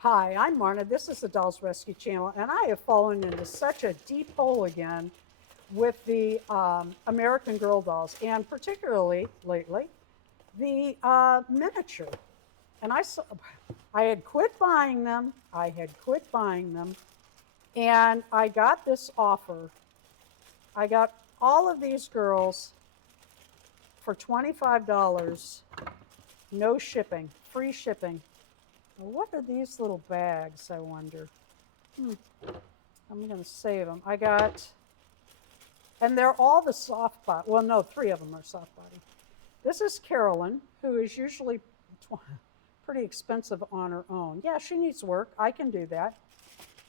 Hi, I'm Marna. This is the Dolls Rescue Channel, and I have fallen into such a deep hole again with the American Girl dolls, and particularly lately, the miniature. And I had quit buying them. And I got this offer. I got all of these girls for $25, no shipping, free shipping. What are these little bags, I wonder? I'm going to save them. And they're all the soft body. Well, no, 3 of them are soft body. This is Carolyn, who is usually pretty expensive on her own. Yeah, she needs work. I can do that.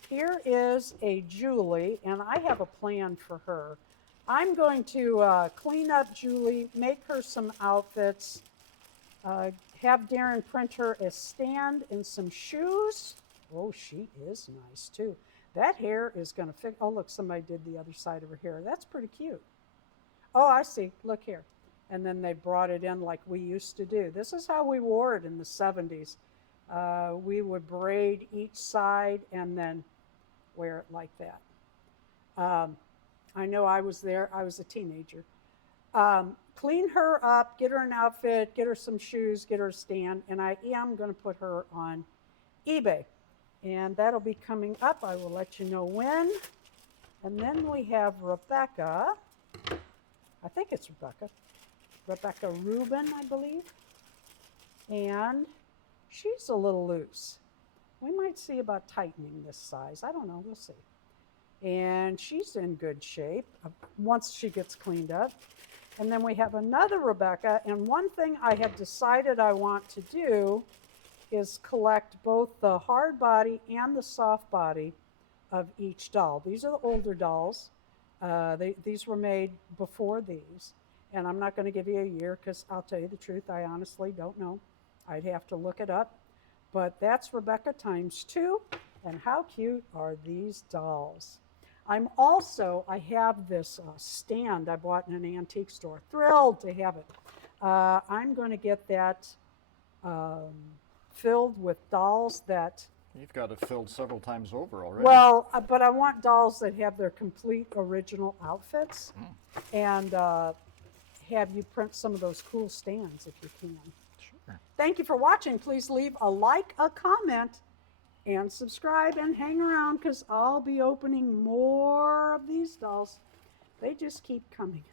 Here is a Julie, and I have a plan for her. I'm going to clean up Julie, make her some outfits, have Darren print her a stand and some shoes. Oh, she is nice too. That hair is going to fit. Oh, look, somebody did the other side of her hair. That's pretty cute. Oh, I see. Look here. And then they brought it in like we used to do. This is how we wore it in the 70s. We would braid each side and then wear it like that. I know I was there. I was a teenager. Clean her up, get her an outfit, get her some shoes, get her a stand, and I am going to put her on eBay. And that'll be coming up. I will let you know when. And then we have Rebecca. I think it's Rebecca. Rebecca Rubin, I believe. And she's a little loose. We might see about tightening this size. I don't know. We'll see. And she's in good shape once she gets cleaned up. And then we have another Rebecca. And one thing I have decided I want to do is collect both the hard body and the soft body of each doll. These are the older dolls. These were made before these. And I'm not going to give you a year because I'll tell you the truth, I honestly don't know. I'd have to look it up. But that's Rebecca times 2. And how cute are these dolls? I have this stand I bought in an antique store. Thrilled to have it. I'm going to get that filled with dolls that... You've got it filled several times over already. Well, but I want dolls that have their complete original outfits and have you print some of those cool stands if you can. Sure. Thank you for watching. Please leave a like, a comment, and subscribe and hang around because I'll be opening more of these dolls. They just keep coming.